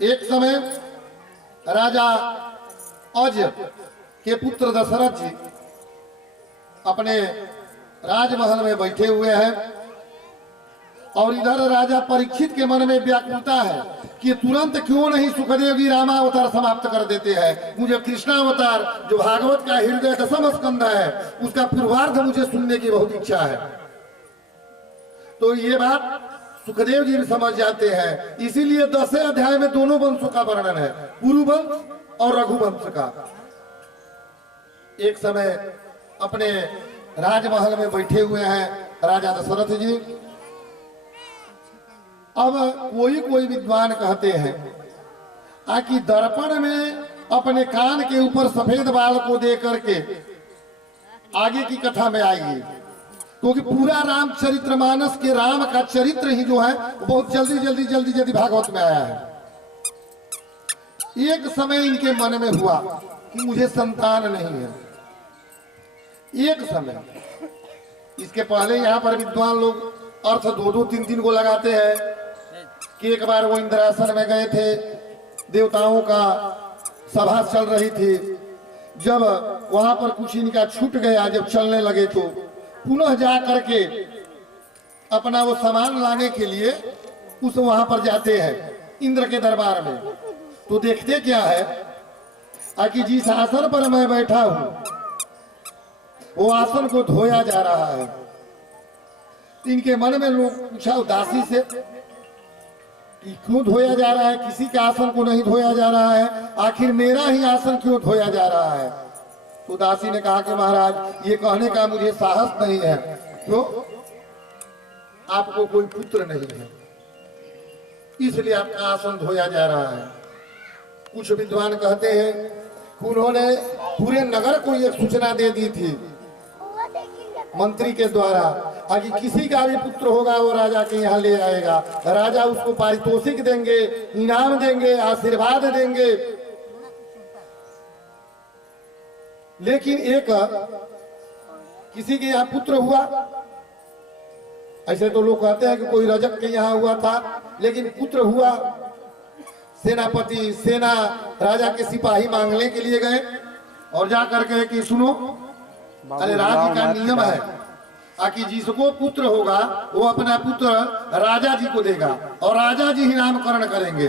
एक समय राजा अज के पुत्र दशरथ जी अपने राजमहल में बैठे हुए हैं और इधर राजा परीक्षित के मन में व्याकुलता है कि तुरंत क्यों नहीं सुखदेव जी रामावतार समाप्त कर देते हैं। मुझे कृष्णावतार जो भागवत का हृदय दशम स्कंध है उसका पूर्वार्ध मुझे सुनने की बहुत इच्छा है। तो ये बात सुखदेव जी भी समझ जाते हैं, इसीलिए 10वें अध्याय में दोनों वंशों का वर्णन है, पुरुवंश और रघुवंश का। एक समय अपने राजमहल में बैठे हुए हैं राजा दशरथ जी। अब कोई विद्वान कहते हैं कि दर्पण में अपने कान के ऊपर सफेद बाल को दे करके आगे की कथा में आएगी, क्योंकि पूरा रामचरितमानस के राम का चरित्र ही जो है बहुत जल्दी भागवत में आया है। एक समय इनके मन में हुआ कि मुझे संतान नहीं है। एक समय, इसके पहले यहाँ पर विद्वान लोग अर्थ 2-2-3-3 को लगाते हैं कि एक बार वो इंद्रासन में गए थे, देवताओं का सभा चल रही थी। जब वहां पर कुछ इनका छूट गया, जब चलने लगे तो पुनः जा करके अपना वो सामान लाने के लिए उस वहां पर जाते हैं इंद्र के दरबार में। तो देखते क्या है कि जिस आसन पर मैं बैठा हूं वो आसन को धोया जा रहा है। इनके मन में लोग पूछा उदासी से कि क्यों धोया जा रहा है, किसी के आसन को नहीं धोया जा रहा है, आखिर मेरा ही आसन क्यों धोया जा रहा है। तो दासी ने कहा कि महाराज ये कहने का मुझे साहस नहीं है। क्यों? आपको कोई पुत्र नहीं है, इसलिए आपका आसन धोया जा रहा है। कुछ विद्वान कहते हैं कि उन्होंने पूरे नगर को ये सूचना दे दी थी मंत्री के द्वारा कि किसी का भी पुत्र होगा वो राजा के यहाँ ले आएगा, राजा उसको पारितोषिक देंगे, इनाम देंगे, आशीर्वाद देंगे। लेकिन एक किसी के यहाँ पुत्र हुआ, ऐसे तो लोग कहते हैं कि कोई रजक के यहाँ हुआ था, लेकिन पुत्र हुआ। सेनापति सेना राजा के सिपाही मांगने के लिए गए और जा करके कि सुनो, अरे राज्य का नियम है कि जिसको पुत्र होगा वो अपना पुत्र राजा जी को देगा और राजा जी ही नामकरण करेंगे,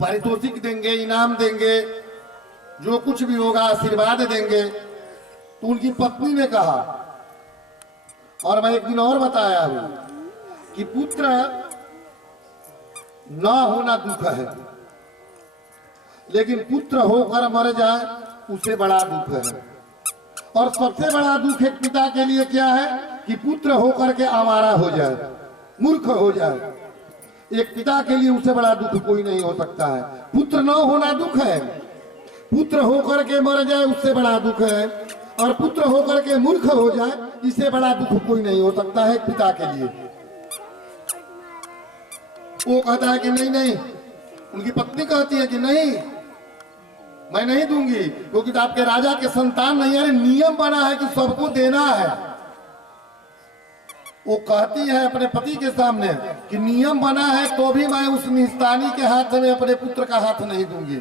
पारितोषिक देंगे, इनाम देंगे, जो कुछ भी होगा आशीर्वाद देंगे। तो उनकी पत्नी ने कहा, और मैं एक दिन और बताया हूं कि पुत्र न होना दुख है, लेकिन पुत्र होकर मर जाए उससे बड़ा दुख है। और सबसे बड़ा दुख एक पिता के लिए क्या है कि पुत्र होकर के आवारा हो जाए, मूर्ख हो जाए। एक पिता के लिए उससे बड़ा दुख कोई नहीं हो सकता है। पुत्र न होना दुख है, पुत्र होकर के मर जाए उससे बड़ा दुख है, और पुत्र होकर के मूर्ख हो जाए इससे बड़ा दुख कोई नहीं हो सकता है पिता के लिए। वो कहता है कि नहीं नहीं, उनकी पत्नी कहती है कि नहीं मैं नहीं दूंगी, क्योंकि तो आपके राजा के संतान नहीं है, नियम बना है कि सबको देना है। वो कहती है अपने पति के सामने कि नियम बना है तो भी मैं उस निस्तानी के हाथ में अपने पुत्र का हाथ नहीं दूंगी।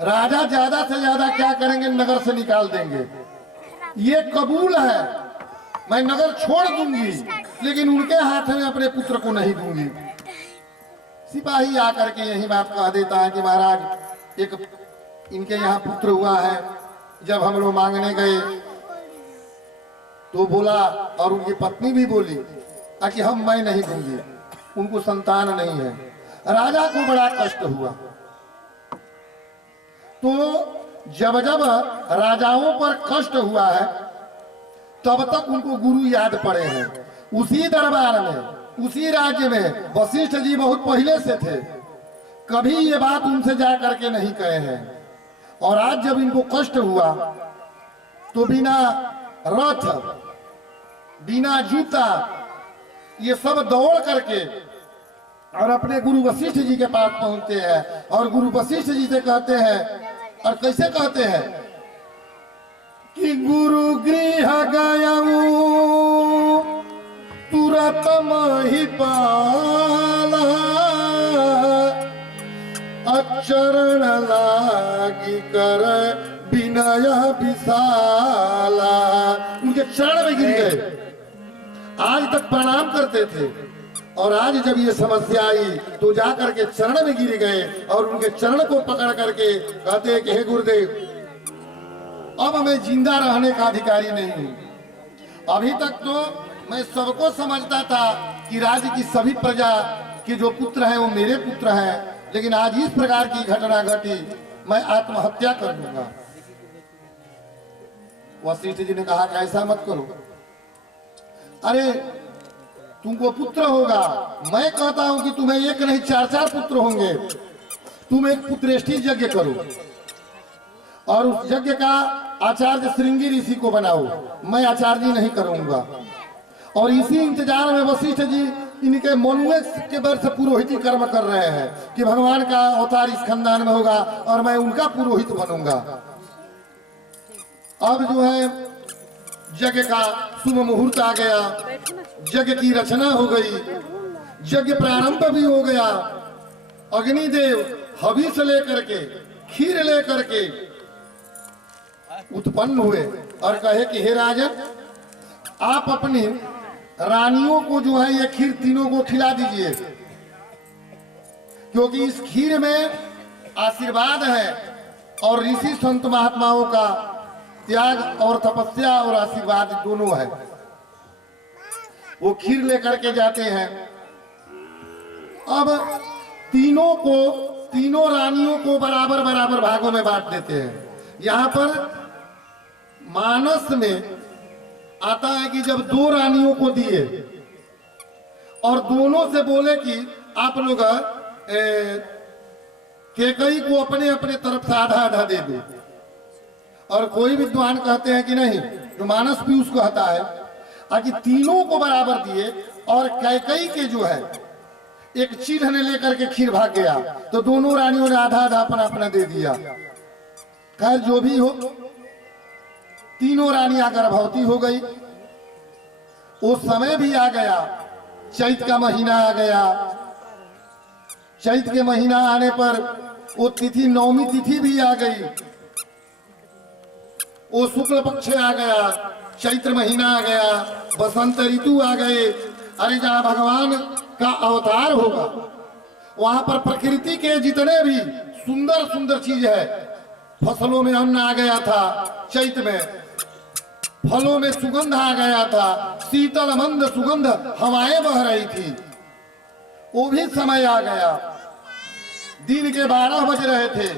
राजा ज्यादा से ज्यादा क्या करेंगे, नगर से निकाल देंगे। ये कबूल है, मैं नगर छोड़ दूंगी, लेकिन उनके हाथ में अपने पुत्र को नहीं दूंगी। सिपाही आकर के यही बात कह देता है कि महाराज एक इनके यहाँ पुत्र हुआ है। जब हम लोग मांगने गए तो बोला, और उनकी पत्नी भी बोली कि मैं नहीं दूंगी, उनको संतान नहीं है। राजा को बड़ा कष्ट हुआ। तो जब जब राजाओं पर कष्ट हुआ है तब तक उनको गुरु याद पड़े हैं। उसी दरबार में, उसी राज्य में वशिष्ठ जी बहुत पहले से थे, कभी ये बात उनसे जा करके नहीं कहे हैं। और आज जब इनको कष्ट हुआ तो बिना रथ, बिना जूता, ये सब दौड़ करके और अपने गुरु वशिष्ठ जी के पास पहुंचते हैं और गुरु वशिष्ठ जी से कहते हैं, और कैसे कहते हैं कि गुरु गृह गयऊ तुरत महिपाला चरण लागी कर विनय विशाला, उनके चरण में गिर गए। आज तक प्रणाम करते थे और आज जब ये समस्या आई तो जाकर के चरण में गिर गए और उनके चरण को पकड़ करके कहते हैं कि हे गुरुदेव, अब मैं जिंदा रहने का अधिकारी नहीं हूं। अभी तक तो मैं सबको समझता था कि राज्य की सभी प्रजा के जो पुत्र हैं वो मेरे पुत्र हैं, लेकिन आज इस प्रकार की घटना घटी, मैं आत्महत्या कर लूंगा। वशिष्ठ जी ने कहा कि ऐसा मत करो, अरे तुमको पुत्र होगा, मैं कहता हूं कि तुम्हें एक नहीं 4-4 पुत्र होंगे। तुम एक पुत्रेष्टि यज्ञ करो और उस यज्ञ का आचार्य श्रृंगी ऋषि को बनाओ, मैं आचार्य नहीं करूंगा। और इसी इंतजार में वशिष्ठ जी इनके मनुए के वर्ष पुरोहिती कर्म कर रहे हैं कि भगवान का अवतार इस खानदान में होगा और मैं उनका पुरोहित बनूंगा। अब जो है यज्ञ का शुभ मुहूर्त आ गया, यज्ञ की रचना हो गई, यज्ञ प्रारंभ भी हो गया। अग्निदेव हविष लेकर के, खीर लेकर के उत्पन्न हुए और कहे कि हे राजन, आप अपनी रानियों को जो है ये खीर तीनों को खिला दीजिए, क्योंकि इस खीर में आशीर्वाद है और ऋषि संत महात्माओं का त्याग और तपस्या और आशीर्वाद दोनों है। वो खीर लेकर के जाते हैं। अब तीनों रानियों को बराबर बराबर भागों में बांट देते हैं। यहाँ पर मानस में आता है कि जब 2 रानियों को दिए और दोनों से बोले कि आप लोग केकई को अपने अपने तरफ से आधा आधा दे दो, और कोई विद्वान कहते हैं कि नहीं, जो मानस पीयूष कहता है कि तीनों को बराबर दिए और कैकई के जो है एक चिन्ह ने लेकर के खीर भाग गया, तो दोनों रानियों ने आधा आधा अपना अपना दे दिया। खैर जो भी हो, तीनों रानियां गर्भवती हो गई। वो समय भी आ गया, चैत का महीना आ गया। चैत के महीना आने पर वो तिथि, नवमी तिथि भी आ गई, वो शुक्ल पक्ष आ गया, चैत्र महीना आ गया, बसंत ऋतु आ गए। अरे जहाँ भगवान का अवतार होगा वहां पर प्रकृति के जितने भी सुंदर सुंदर चीज है, फसलों में अन्न आ गया था, चैत में फलों में सुगंध आ गया था, शीतल मंद सुगंध हवाएं बह रही थी, वो भी समय आ गया। दिन के 12 बज रहे थे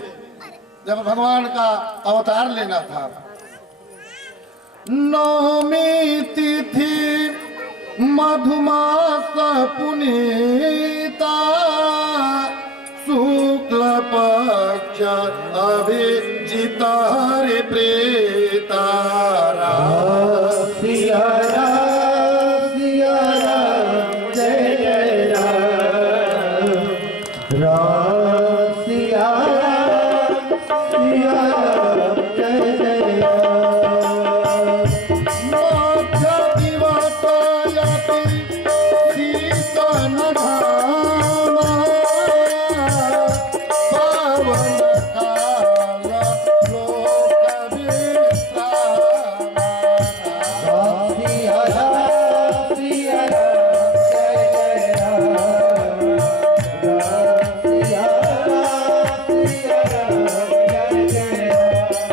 जब भगवान का अवतार लेना था। नवमी तिथि मधुमास पुनीता, शुक्ल पक्ष अभिजित हरि प्रेता। सिया राम सिया राम जय जय राम, राम सिया राम सिया राम जय जय राम। मोक्ष दिवस यति शीतल धामा, पावन काल लोक विश्राम। सिया राम सिया राम जय जय राम, राम सिया राम सिया राम जय जय राम।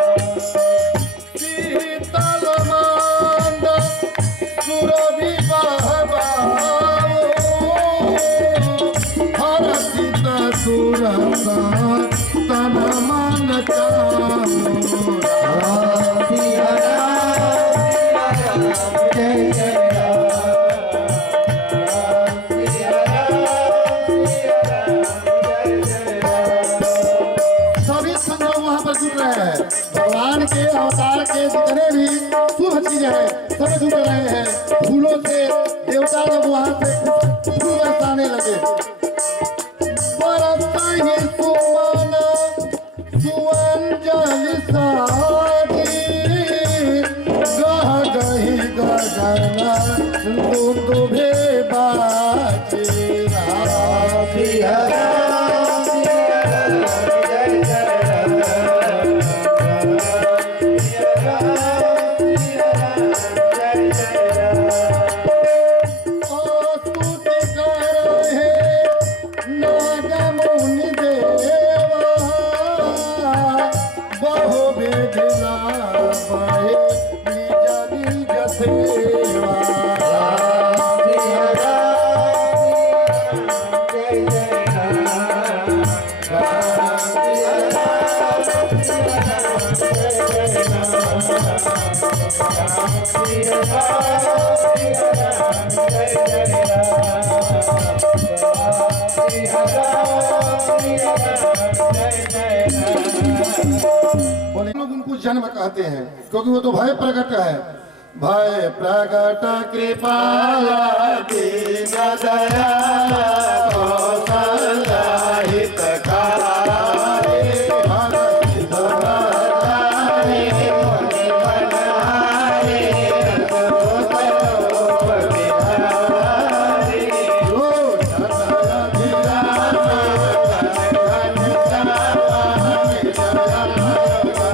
शीतल मंद सुरभि बहबाओ, हरषित सुरसा तन मन चाहो। सिया राम जय जय राम, सिया राम जय जय राम। सभी संयोग वहां पर जुट रहे हैं। भगवान के अवतार के जितने भी शुभ चीज है सब जुट रहे हैं। फूलों से देवता लोग वहां से फूल बरसाने लगे। बरसता ही सुमन सुअंजलि साधी, गह गही गगन दुदुभे बाजे। सिया राम सिया राम लोग उनको जन्म कहते हैं क्योंकि वो तो भय प्रकट है। भय प्रकट कृपाला दीन दयाला कौशल्या हितकारी भक्ति धर्मधारी मुनि बनहारी रघुपति जो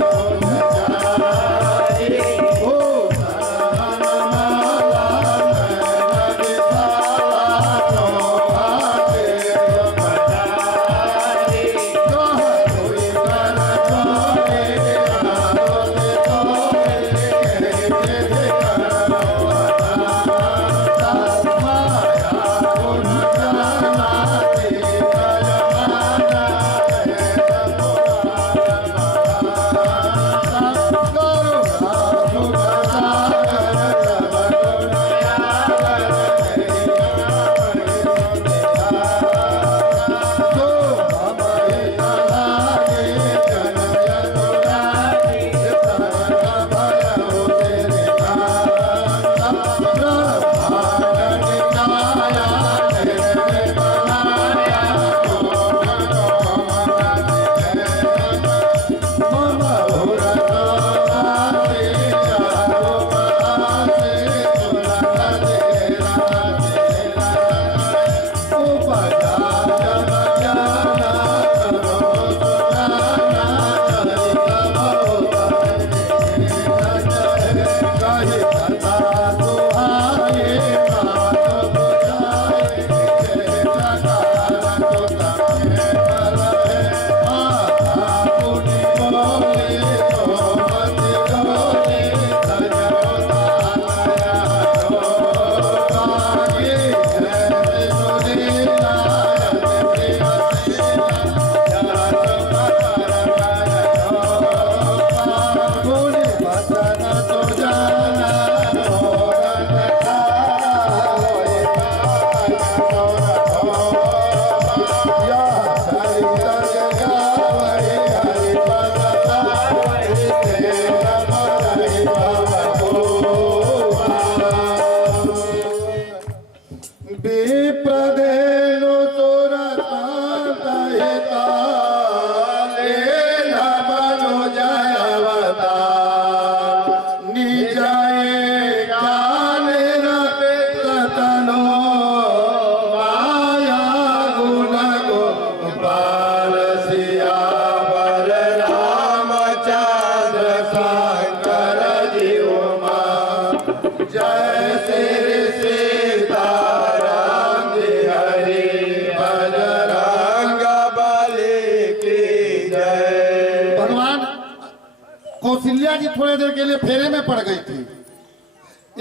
कौशल्या जी थोड़ी देर के लिए फेरे में पड़ गई थी।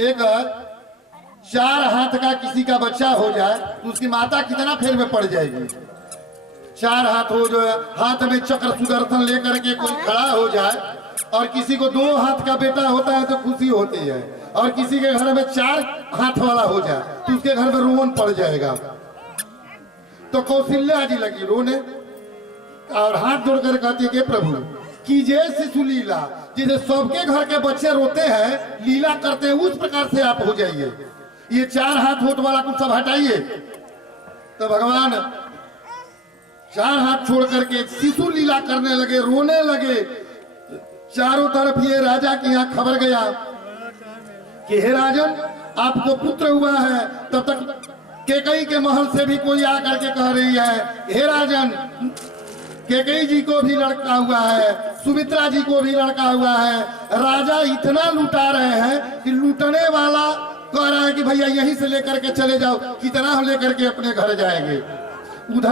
एक 4 हाथ का किसी का बच्चा हो जाए तो उसकी माता कितना फेर में पड़ जाएगी। 4 हाथ हो जो हाथ में चक्र सुदर्शन लेकर के कोई खड़ा हो जाए और किसी को 2 हाथ का बेटा होता है तो खुशी होती है, और किसी के घर में 4 हाथ वाला हो जाए तो उसके घर में रोवन पड़ जाएगा। तो कौशल्या जी लगी रोने और हाथ जोड़कर कहती है कि प्रभु कीजिए शिशु लीला, जिसे सबके घर के बच्चे रोते हैं लीला करते हैं उस प्रकार से आप हो जाइए। ये 4 हाथ होठ वाला कुछ सब हटाइए। तो भगवान 4 हाथ छोड़ करके शिशु लीला करने लगे, रोने लगे। चारों तरफ ये राजा के यहाँ खबर गया कि हे राजन आपको पुत्र हुआ है। तब तक कैकेयी के महल से भी कोई आकर के कह रही है हे राजन कैकेयी जी को भी लड़का हुआ है, सुमित्रा जी को भी लड़का हुआ है। राजा इतना लुटा रहे हैं कि लूटने वाला कह रहा है कि भैया यहीं से लेकर के चले जाओ, कितना हम लेकर के अपने घर जाएंगे। उधर